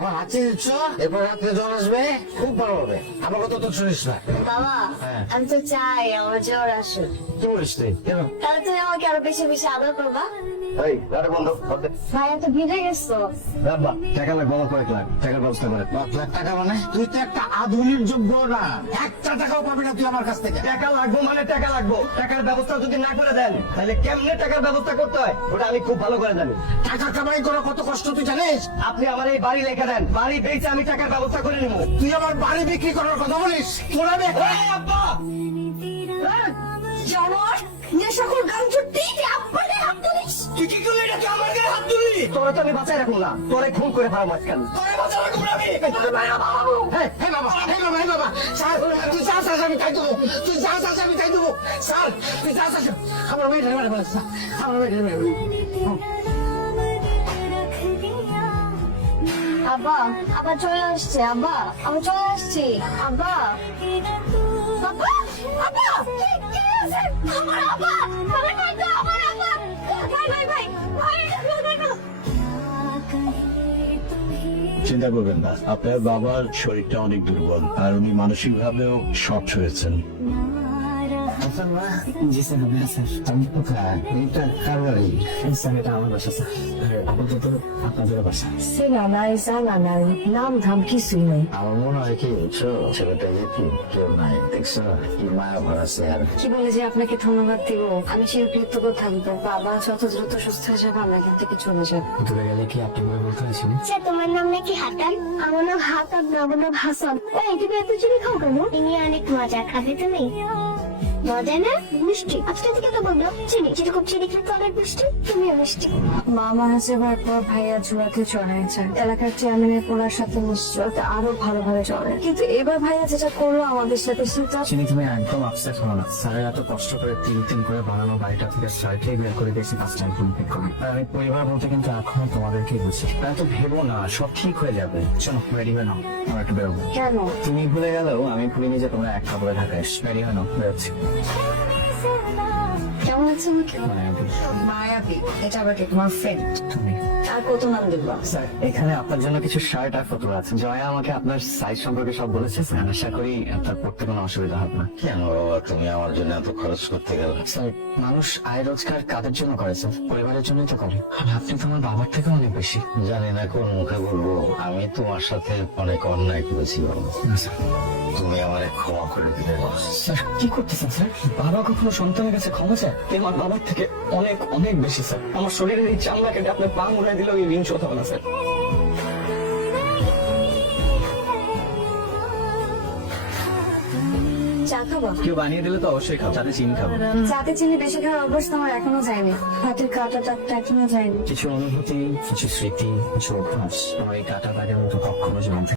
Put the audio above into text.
এখন হাতে দিচ্ছ, এরপর রাত্রে জ্বর আসবে, খুব ভালো হবে। আমার কথা তো শুনিস না। বাবা, হ্যাঁ। আমি তো চাই আমার জ্বর আসুক। কি বলিস তুই? কেন? তাহলে তুমি আমাকে আরো বেশি বেশি আদর করবা। এই গাড়ি বন্ধ করতে। ভাইয়া তো ভিজে গেছো। বাবা, টাকা লাগবে আমার কয়েক লাখ, টাকার ব্যবস্থা করে। 5 লাখ টাকা মানে? তুই তো একটা আধুনিক যোগ্য না, একটা টাকাও পাবি না তুই আমার কাছ থেকে। টাকা লাগবো মানে টাকা লাগবো। টাকার ব্যবস্থা যদি না করে দেন তাহলে কেমনে টাকার ব্যবস্থা করতে হয় ওটা আমি খুব ভালো করে জানি। টাকা কামাই করা কত কষ্ট তুই জানিস? আপনি আমার এই বাড়ি লেখা দেন, বাড়ি বেচে আমি টাকার ব্যবস্থা করে নেবো। তুই আমার বাড়ি বিক্রি করার কথা বলিস? তোর আমি আব্বা জানোয়ার, নেশাখোর গামছুটি, আব্বাকে হাত তুলিস। তুই কি করলি? এটা তুই আমার গায়ে হাত তুললি। তোরা তো আমি বাঁচাই রাখুন না, তোরে খুন করে ফেলা মাঝখানে। তোরে বাঁচাই রাখুন না আমি। তোরে বাইরে বাবু। হে বাবা, স্যার, তুই যা চাস আমি তাই দেবো, তুই যা চাস আমি তাই দেবো। স্যার, তুই যা চাস আমার মেয়েটার মেরে ফেলে, স্যার, আমার মেয়েটার মেরে ফেলে। আব্বা, আব্বা চলে আসছে। আব্বা, আমি চলে আসছি। আব্বা, আব্বা, আব্বা, কে আছে? আমার আব্বা, আমার কাছে আমার আব্বা। ভাই, ভাই, ভাই, ভাই, দেখো। চিন্তা করবেন না, আপনার বাবার শরীরটা অনেক দুর্বল আর উনি মানসিক ভাবেও শর্ট হয়েছেন। জি স্যার, আমি স্যার, আমি কোথায়? এটা কার বাড়ি? স্যার, এটা আমার বাসা স্যার, আপাতত আপনাদের বাসা। সেনা নাই, জানা নাই, নাম ধাম কিছুই নেই। আমার মনে হয় কি বুঝছো, ছেলেটা যেতে কেউ নাই, দেখছো কি মায়া ভরা চেহারা। কি বলে যে আপনাকে ধন্যবাদ দিব? আমি সেই কৃতজ্ঞ থাকবো। বাবা যত দ্রুত সুস্থ হয়ে যাবে আমরা এখান থেকে চলে যাবো। দূরে গেলে কি আপনি বলে বলতে হয়েছিল? আচ্ছা, তোমার নাম নাকি হাতান? আমার নাম হাতান না, আমার নাম হাসান। এই, তুমি এত চিনি খাও কেন? চিনি অনেক মজা, খাবে তুমি? মজা না? মিষ্টি। আজকে থেকে তো বললো চিনি, যেরকম চিনি খেতে অনেক মিষ্টি, তুমিও মিষ্টি। মা মারা যাবার পর ভাইয়া জুয়াতে চড়াইছে। এলাকার চেয়ারম্যানের পোলার সাথে নিশ্চয়তা আরো ভালোভাবে চলে, কিন্তু এবার ভাইয়া যেটা করলো আমাদের সাথে সেটা। চিনি, তুমি একদম আপসেট হলো না। স্যারের এত কষ্ট করে তিন করে বানানো বাড়িটা থেকে স্যারকেই বের করে দিয়েছি কাজটা কমপ্লিট করে। আর আমি পরিবার বলতে কিন্তু এখনো তোমাদেরকেই বুঝি। এত ভেবো না, সব ঠিক হয়ে যাবে। চলো রেডি হয়ে নাও, আমরা একটু বেরোবো। কেন? তুমি ভুলে গেলেও আমি ভুলিনি যে তোমরা এক কাপড়ে ঢাকায়। রেডি হয়ে নাও, বেরোচ্ছি। কেমন আছে আমাকে? মায়াবী, এটা আবার কি তোমার ফ্রেন্ড? তুমি আর কত নাম দেখবা? স্যার, এখানে আপনার জন্য কিছু শার্ট আর ফটো আছে। জয়া আমাকে আপনার সাইজ সম্পর্কে সব বলেছে স্যার। আশা করি আপনার পড়তে কোনো অসুবিধা হবে না। কেন বাবা, তুমি আমার জন্য এত খরচ করতে গেলে? স্যার, মানুষ আয় রোজগার কাদের জন্য করে স্যার? পরিবারের জন্যই তো করে। আর আপনি তো আমার বাবার থেকে অনেক বেশি। জানি না কোন মুখে বলবো, আমি তোমার সাথে অনেক অন্যায় করেছি বাবা। না, স্যার। তুমি আমারে ক্ষমা করে দিলে বাবা। স্যার, কি করতেছেন স্যার? বাবা কখনো সন্তানের কাছে ক্ষমা চায়? এ আমার বাবার থেকে অনেক অনেক বেশি স্যার। আমার শরীরের এই চামড়া কেটে আপনার পা মুড়াই দিলেও এই ঋণ শোধ হবে না স্যার। চা খাবা? কেউ বানিয়ে দিলে তো অবশ্যই খাবো, সাথে চিনি খাবো। চাতে চিনি বেশি খাওয়ার অভ্যাস তো আমার এখনো যায়নি। হাতের কাঁটাটা এখনো যায়নি। কিছু অনুভূতি, কিছু স্মৃতি, কিছু অভ্যাস আমার এই কাটা দাগের মতো কখনো জীবন থেকে